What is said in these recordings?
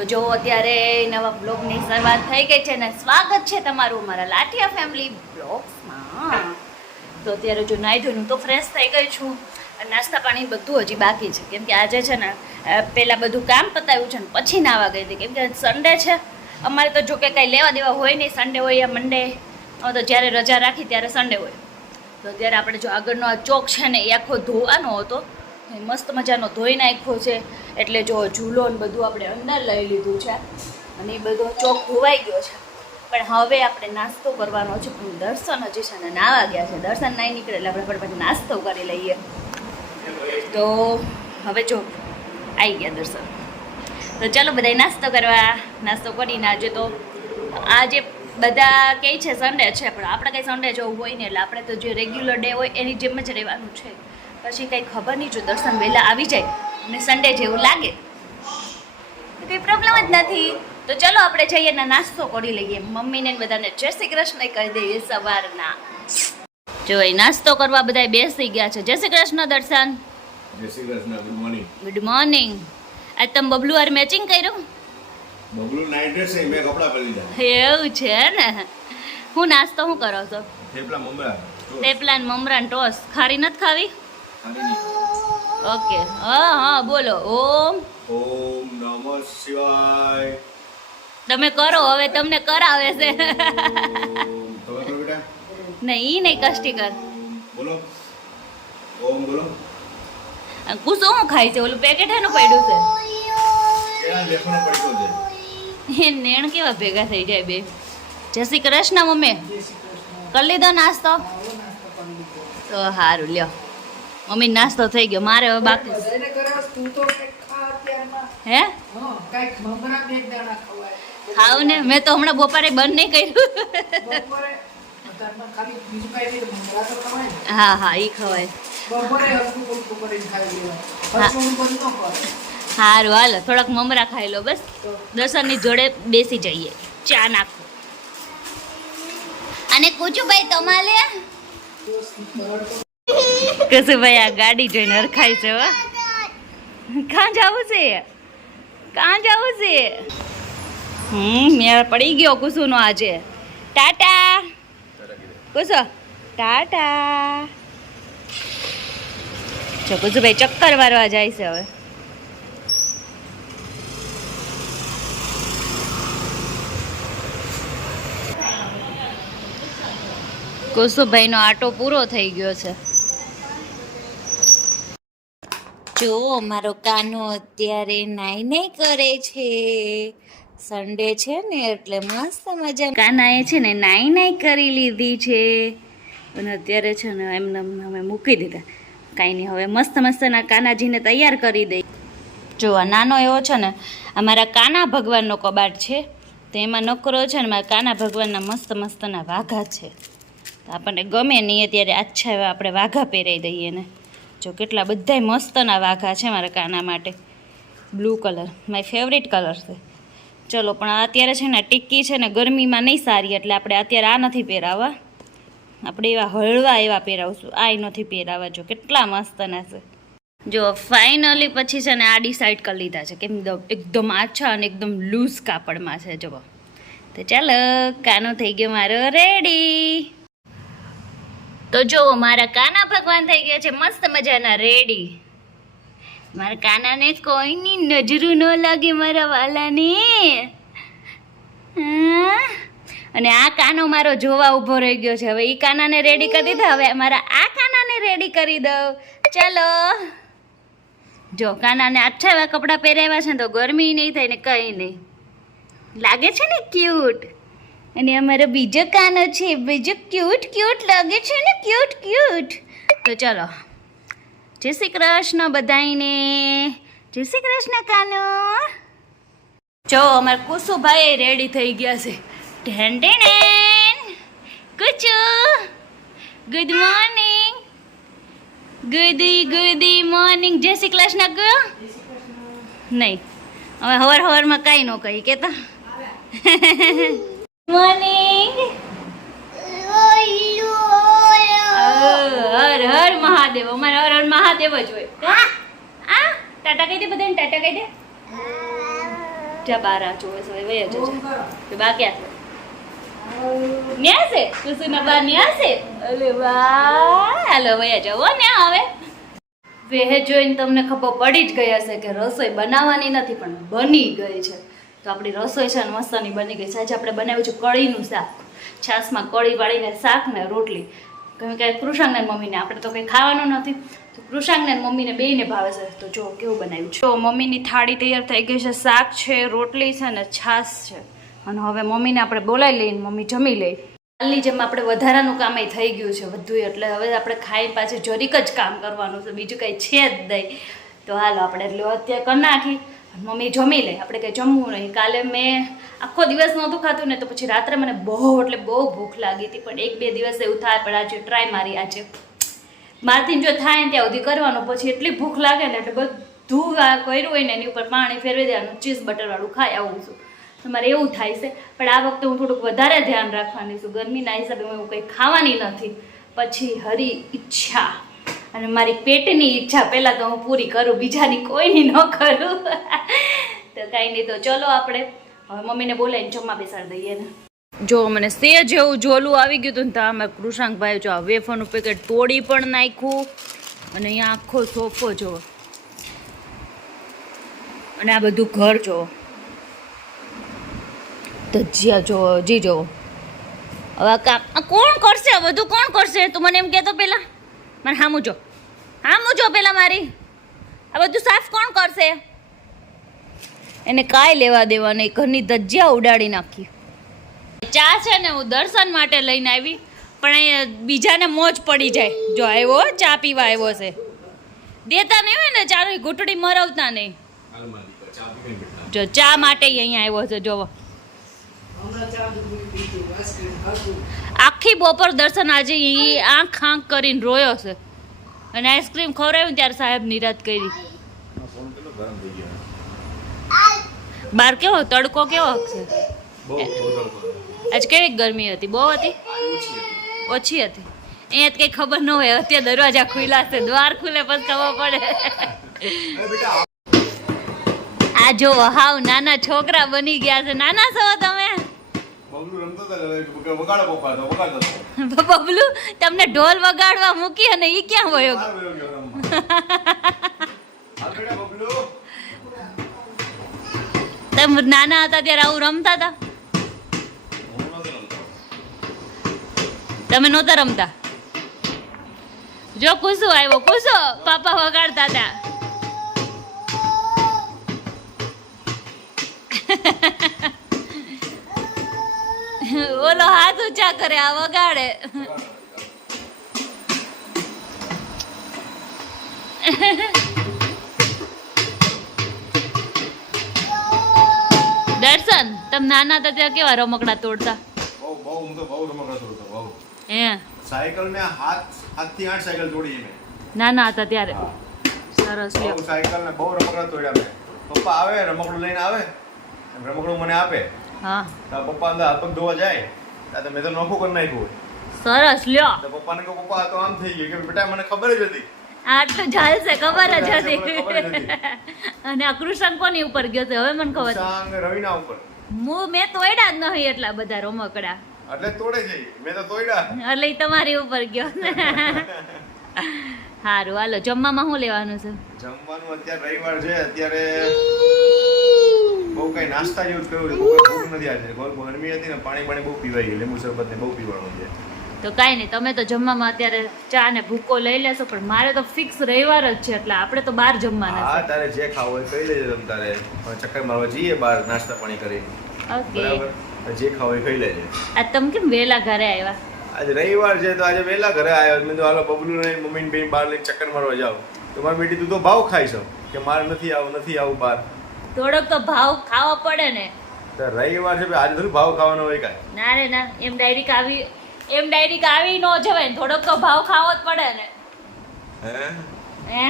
તો જો અત્યારે નવા બ્લોગની શરૂઆત થઈ ગઈ છે અને સ્વાગત છે તમારું મારા લાઠિયા ફેમિલી બ્લોગ્સમાં. તો અત્યારે જો નાહી ધોઈને તો ફ્રેશ થઈ ગઈ છું અને નાસ્તા પાણી બધું હજી બાકી છે, કેમ કે આજે છે ને પહેલાં બધું કામ પતાવ્યું છે ને પછી નાહવા ગઈ હતી, કેમ કે સન્ડે છે. અમારે તો જો કે કાંઈ લેવા દેવા હોય નહીં, સન્ડે હોય યા મંડે, તો જ્યારે રજા રાખી ત્યારે સન્ડે હોય. તો અત્યારે આપણે જો આગળનો આ ચોક છે ને એ આખો ધોવાનો હતો, મસ્ત મજાનો ધોઈ નાખ્યો છે. એટલે જો ઝૂલો ને બધું આપણે અંદર લઈ લીધું છે અને એ બધો ચોક ધોવાઈ ગયો છે. પણ હવે આપણે નાસ્તો કરવાનો છે, પણ દર્શન હજી છે ને નાવા ગયા છે. દર્શન નહીં નીકળે એટલે આપણે ફટાફટ નાસ્તો કરી લઈએ. તો હવે જો આવી ગયા દર્શન, તો ચાલો બધાય નાસ્તો કરવા. નાસ્તો કરીને આજે તો આજે બધા કહે છે સન્ડે છે, પણ આપણે કંઈ સન્ડે જેવું હોય ને, એટલે આપણે તો જે રેગ્યુલર ડે હોય એની જેમ જ રહેવાનું છે. પછી કંઈ ખબર નહીં, જો દર્શન વહેલા આવી જાય અને સન્ડે જેવું લાગે કંઈ પ્રોબ્લેમ જ નથી. તો ચલો આપણે જઈએ ને નાસ્તો કરી લઈએ. મમ્મીને બધાને જય શ્રી કૃષ્ણ કરી દઈએ સવારના. જો એ નાસ્તો કરવા બધા બેસી ગયા છે. જય શ્રી કૃષ્ણ દર્શન. જય Shri Krishna. Good morning. Good morning. આજ તમે બબલુ હાર મેચિંગ કર્યું? બબલુ નાઈટ ડ્રેસ છે, મેં કપડા પહેરી લીધા. એવું છે ને. હું નાસ્તો શું કરો છો? થેપલા મમરા. થેપલા ને મમરા ને ટોસ. ખારી નથી ખાવી? ખાલી નહીં. ઓકે. હા હા બોલો. ઓમ ઓમ નમઃ શિવાય. તમે કરો, હવે તમને કરાવે છે. ઓમ તમે કરો બેટા. નહીં ઈ નહીં, કષ્ટી કર. બોલો. ઓમ બોલો. કુસો શું ખાય છે? ઓલું પેકેટ એનું પડ્યું છે. કેળા લેફોનો પડ્યો છે. એ નેણ કેવા ભેગા થઈ જાય બે. જય શ્રી કૃષ્ણ મમ્મી. કરી લીધો નાસ્તો? તો સારું લ્યો. મમ્મી નાસ્તો થઈ ગયો, મારે હવે બાકી. હે ખાવ ને, મેં તો હમણાં બપોરે બંધ નહીં કર્યું. હા હા ઈ ખવાય. સારું હાલો, થોડાક મમરા ખાઈ લો બસ. દર્શનની જોડે બેસી જઈએ, ચા નાખો. અને કુચુભાઈ તમારે કુસુભાઈ આ ગાડી જોઈને હરખાય છે. કાં જવું છે? કાં જવું છે? મેળ પડી ગયો કુસુનો આજે. ટાટા કુસો, ટાટા. જો કુસુભાઈ ચક્કર મારવા જાય છે હવે. કુસુભાઈનો આટો પૂરો થઈ ગયો છે. જો મારો કાનો અત્યારે નાઈ નાઈ કરે છે. સન્ડે છે ને એટલે મસ્ત મજા. કાનાએ છે ને નાઈ નાઈ કરી લીધી છે અને અત્યારે છે ને એમને અમે મૂકી દીધા. કાંઈ નહીં, હવે મસ્ત મસ્તના કાનાજીને તૈયાર કરી દઈ. જો આ નાનો એવો છે ને, અમારા કાના ભગવાનનો કબાટ છે, તો એમાં નકરો છે ને મારા કાના ભગવાનના મસ્ત મસ્તના વાઘા છે. આપણને ગમે નહીં અત્યારે આછા એવા આપણે વાઘા પહેરાવી દઈએ ને. જો કેટલા બધાય મસ્તના વાઘા છે મારા કાના માટે. Blue colour my favourite colour છે. ચલો પણ અત્યારે છે ને ટિક્કી છે ને ગરમીમાં નહીં સારી, એટલે આપણે અત્યારે આ નથી પહેરાવવા. આપણે એવા હળવા એવા પહેરાવશું, આ નથી પહેરાવવા. જો કેટલા મસ્તના છે. જો ફાઇનલી પછી છે ને આ ડિસાઈડ કરી લીધા છે કે એકદમ આછા અને એકદમ લૂઝ કાપડમાં છે. જો તો ચાલો, કાનો થઈ ગયો મારો રેડી. તો જો મારા કાના ભગવાન થઈ ગયા છે મસ્ત મજાના રેડી. મારા કાનાને કોઈની નજરું ન લાગે, મારા વાલાને. અને આ કાનો મારો જોવા ઊભો રહી ગયો છે. હવે એ કાનાને રેડી કરી દીધા, હવે મારા આ કાનાને રેડી કરી દઉં. ચાલો જો કાનાને આછા એવા કપડાં પહેરાવ્યા છે ને તો ગરમી નહીં થાય ને કંઈ નહીં. લાગે છે ને ક્યુટ. અને અમારો બીજો કાનો છે, બીજો ક્યુટ ક્યુટ લાગે છે ને, ક્યુટ ક્યુટ. તો ચલો, જય શ્રી કૃષ્ણ બધાઈને. જય શ્રી કૃષ્ણ કાનો. જો અમારા કુસુભાઈ રેડી થઈ ગયા છે. ઢેન ઢેન કુચુ, ગુડ મોર્નિંગ. ગુડી મોર્નિંગ. જય શ્રી કૃષ્ણ કહો. નહીં, હવે હવારમાં કાંઈ ન કહી કેતા. મોર્નિંગ. હર હર મહાદેવ. અમારે હર હર મહાદેવ જ હોય. આ ટાટા કહી દે બધાને, ટાટા કહી દે. જ્યાં બાર આ જોવે છે વયા જજો કે બા ક્યાં છે ન્યા છે કુસુના બા ન્યા છે અલે વાહ હાલો વયા જાઓ હો ન્યા હવે વેહે જોઈને તમને ખબર પડી જ ગઈ હશે કે રસોઈ બનાવવાની નથી પણ બની ગઈ છે તો આપણી રસોઈ છે ને મસ્તની બની ગઈ છે આજે આપણે બનાવ્યું છે કઢીનું શાક છાશમાં કઢી વાળીને શાક ને રોટલી કેમ કે કૃષાંગના મમ્મીને આપણે તો કંઈ ખાવાનું નથી તો કૃષાંગના મમ્મીને બેયને ભાવે છે તો જો કેવું બનાવ્યું છે તો મમ્મીની થાળી તૈયાર થઈ ગઈ છે શાક છે રોટલી છે ને છાશ છે અને હવે મમ્મીને આપણે બોલાવી લઈને મમ્મી જમી લે હાલની જેમ આપણે વધારાનું કામ થઈ ગયું છે બધું એટલે હવે આપણે ખાઈ પાછી જરીક જ કામ કરવાનું છે બીજું કંઈ છે જ નહીં તો હાલો આપણે એટલે અત્યારે કરી નાખી મમ્મી જમી લે આપણે કંઈ જમવું નહીં કાલે મેં આખો દિવસ નહોતું ખાતું ને તો પછી રાત્રે મને બહુ એટલે બહુ ભૂખ લાગી હતી પણ 1-2 દિવસ એવું થાય પણ આજે ટ્રાય મારી આજે મારથી જો થાય ને ત્યાં સુધી કરવાનું પછી એટલી ભૂખ લાગે ને એટલે બધું કર્યું હોય ને એની ઉપર પાણી ફેરવી દેવાનું ચીઝ બટરવાળું ખાઈ આવું છું તમારે એવું થાય છે પણ આ વખતે હું થોડુંક વધારે ધ્યાન રાખવાની છું ગરમીના હિસાબે હું કંઈ ખાવાની નથી પછી હરી ઈચ્છા અને મારી પેટની ઈચ્છા પહેલાં તો હું પૂરી કરું બીજાની કોઈની ન કરું તો કાંઈ નહીં તો ચલો આપણે હવે મમ્મીને બોલાવીને જમવા બેસાડી દઈએ ને જો મને સેજ જેવું જોલું આવી ગયું હતું ને તો અમે કૃષાંકભાઈ જો આ વેફરનું પેકેટ તોડી પણ નાખ્યું અને અહીંયા આખો સોફો જોવો અને આ બધું ઘર જોવો ધજિયા જોવો જી જોવો હવે કામ કોણ કરશે આ બધું કોણ કરશે તું મને એમ કહેતો પહેલાં મને હામું જો પહેલાં મારી આ બધું સાફ કોણ કરશે એને કાંઈ લેવા દેવા નહીં ઘરની ધજિયા ઉડાડી નાખી ચા છે ને હું દર્શન માટે લઈને આવી પણ અહીંયા બીજાને મોજ પડી જાય જો આવ્યો ચા પીવા આવ્યો છે દેતા નહીં હોય ને ચાનો ઘૂંટડી મરવતા નહીં જો ચા માટે અહીંયા આવ્યો છે જોવો આખી બપોર દર્શન આજે આંખ કરીને રોયો છે અને આઈસ્ક્રીમ ખવડાવ્યું ત્યારે સાહેબ નિરાત કરી બહાર કેવો તડકો કેવો છે આજ કેવી ગરમી હતી બહુ હતી ઓછી હતી અહીંયા કઈ ખબર ન હોય અત્યારે દરવાજા ખુલ્લા છે દ્વાર ખુલે પછી ખબર પડે આ જો હાવ નાના છોકરા બની ગયા છે નાના છો તમે બબલુ તમને ઢોલ વગાડવા મૂકી અને ઈ ક્યાં વયો તમે નાના હતા ત્યારે આવું રમતા હતા તમે નહોતા રમતા જો કુસુ આવ્યો કુસુ પાપા વગાડતા હતા ઓલો હાથ ઊંચા કરે આ વગાડે દર્શન તમે નાના હતા ત્યાં કેવા રમકડા તોડતા હે સાયકલ મેં હાથથી 8 સાયકલ તોડી મેં નાના હતા ત્યારે સરસ લ્યો સાયકલ ને બહુ રમકડા તોડ્યા મેં પપ્પા આવે રમકડું લઈને આવે રમકડું મને આપે હા તો પપ્પા અંદર હાથ પગ ધોવા જાય તો મેં તો નોખું કરી નાખ્યું સરસ લ્યો તો પપ્પાને કહું પપ્પા આ તો આમ થઈ ગયું કે બેટા મને ખબર જ હતી આટલું ચાલશે ખબર જ હતી અને આ કૃષ્ણ કોની ઉપર ગયો છે હવે મને ખબર કૃષ્ણ રવિના ઉપર મેં તોડ્યા જ નહીં એટલા બધા રમકડા એટલે તોડે છે મેં તો તોડ્યા એટલે ઈ તમારી ઉપર ગયો સારું હાલો જમવામાં શું લેવાનું છે જમવાનું અત્યારે રવિવાર છે અત્યારે બહુ કઈ નાસ્તા જેવું જ કર્યું છે બહુ ભૂખ નથી આજે ગરમી હતી ને પાણી બહુ પીવાઈ ગયું લીંબુ શરબત ને બહુ પીવાનું છે તો કાંઈ નહીં તમે તો જમવામાં અત્યારે ચા ને ભૂકો લઈ લેશો પણ મારે તો ફિક્સ રવિવાર જ છે એટલે આપણે તો બહાર જમવાના હા તારે જે ખાવું હોય ખાઈ લેજે તમ તારે ચક્કર મારવા જઈએ બહાર નાસ્તા પાણી કરી ઓકે જે ખાવું હોય ખાઈ લેજે આ તમે કેમ વહેલા ઘરે આવ્યા આજે રવિવાર છે તો આજે વહેલા ઘરે આવ્યો મેં તો હાલો બબલુ ને મમ્મી ને બેન બહાર લઈને ચક્કર મારવા જાવ તો મારી બેટી તું તો ભાવ ખાઈશો કે મારે નથી આવું બહાર થોડોક તો ભાવ ખાવો પડે ને તો રવિવાર છે આજે થોડું ભાવ ખાવાનો હોય કાંઈ ના રે ના એમ ડાયરેક્ટ આવી ન જવાય ને થોડોક તો ભાવ ખાવો જ પડે ને હે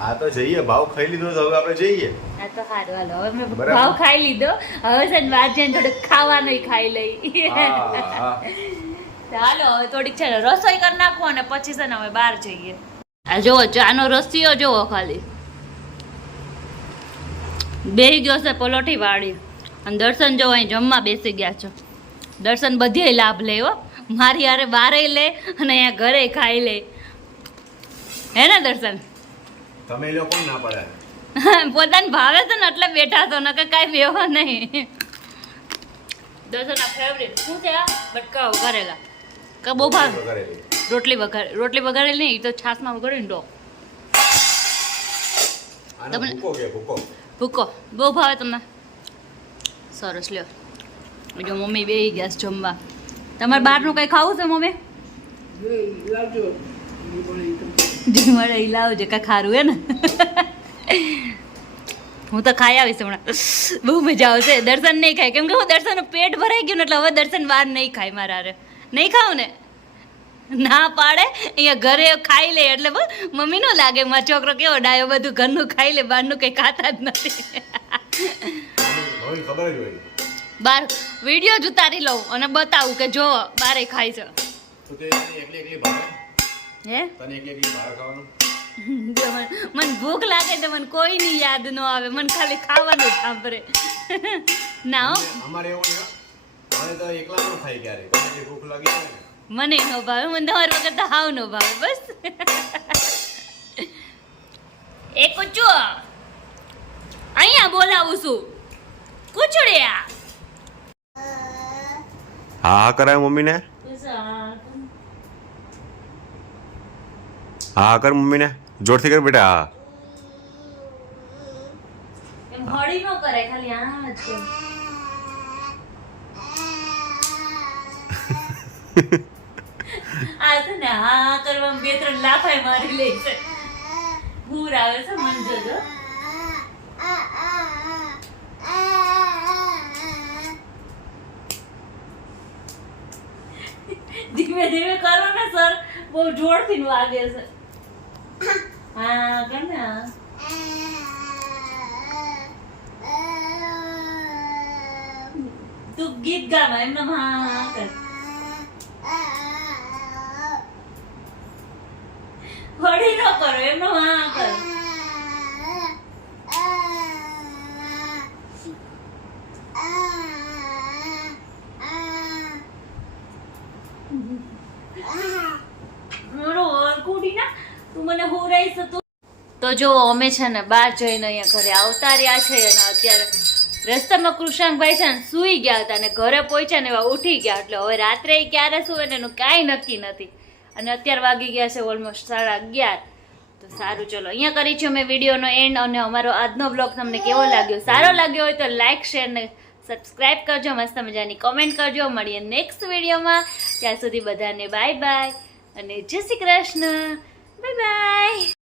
હા તો જઈએ ભાવ ખાઈ લીધો તો હવે આપણે જઈએ આ તો સારું હાલો હવે મેં ભાવ ખાઈ લીધો હવે છે ને બહાર જઈને થોડુંક ખાવાનું ખાઈ લઈ હાલો હવે થોડીક છે ને રસોઈ કરી નાખો અને પછી છે ને હવે બહાર જઈએ આ જોવો ચાનો રસીઓ જોવો ખાલી બેહી ગયો છે પલોઠી વાળી અને દર્શન જો અહીં જમવા બેસી ગયા છો. દર્શન બધે લાભ લે હો, મારી હારે બારે લે અને અહીંયા ઘરે ખાઈ લે, હે ને દર્શન? તમે એ લોકો ના પડે. પોતાને ભાવે છે ને એટલે બેઠા છો, નકર કાંઈ બેહો નહીં. દર્શનના ફેવરેટ શું છે આ? બટકા વઘારેલા કા બહુ ભાવે? રોટલી વઘારેલી નહીં, એ તો છાશમાં વઘારીને ડો. તમને ભૂકો બહુ ભાવે તમને? સરસ લ્યો. જો મમ્મી બેહી ગયા છે જમવા. તમારે બહારનું કંઈ ખાવું છે મમ્મી? જે મળે એ લાવજો, કાંઈ ખારું હે ને? હું તો ખાઈ આવીશ હમણાં, બહુ મજા આવશે. દર્શન નહીં ખાય કેમ કે હું દર્શનનું પેટ ભરાઈ ગયું ને એટલે હવે દર્શન બહાર નહીં ખાય. મારા હારે નહીં ખાવું ને, ના પાડે. અહીંયા ઘરે ખાઈ લે એટલે બસ મમ્મી નો લાગે મારો છોકરો કેવો ડાયો, બધું ઘરનું ખાઈ લે, બહારનું કંઈ ખાતા જ નથી. બાર વિડીયો જ ઉતારી લઉં અને બતાવું કે જો બારે ખાય છે. હે મને ભૂખ લાગે તો મને કોઈની યાદ ન આવે, મને ખાલી ખાવાનું જ સાંભળે. ના હો, મને ન ભાવે, મને તમારી વગર તો હાવ ન ભાવે. બસ એ કુચુ અહીંયા બોલાવું છું, કુચુડિયા. હા કરાય મમ્મીને. હા કર મમ્મીને, જોરથી કર બેટા. હા એમ હળી ન કરે, ખાલી આ જ કે. આ છે ને હા કરવા 2-3 લાફાઈ મારી લે છે. પૂર આવે છે મન જોજો. ધીમે ધીમે કરો ને સર, બહુ જોરથી વાગે છે. હા કર ને. તું ગીત ગાવા એમને હા કર. હળી ન કરો એમનો હા કર. તો જો અમે છે ને બહાર જઈને અહીંયા ઘરે આવતા રહ્યા છે અને અત્યારે રસ્તામાં કૃષાંકભાઈ છે ને સૂઈ ગયા હતા અને ઘરે પહોંચ્યા ને એવા ઉઠી ગયા, એટલે હવે રાત્રે ક્યારે સુવે ને એનું કાંઈ નક્કી નથી. અને અત્યારે વાગી ગયા છે ઓલમોસ્ટ 11:30. તો સારું, ચલો અહીંયા કરી છે અમે વિડીયોનો એન્ડ. અને અમારો આજનો બ્લોગ તમને કેવો લાગ્યો? સારો લાગ્યો હોય તો લાઈક, શેર ને સબસ્ક્રાઈબ કરજો, મસ્ત મજાની કોમેન્ટ કરજો. મળીએ નેક્સ્ટ વિડીયોમાં. ત્યાં સુધી બધાને બાય બાય અને જય શ્રી કૃષ્ણ. Bye bye.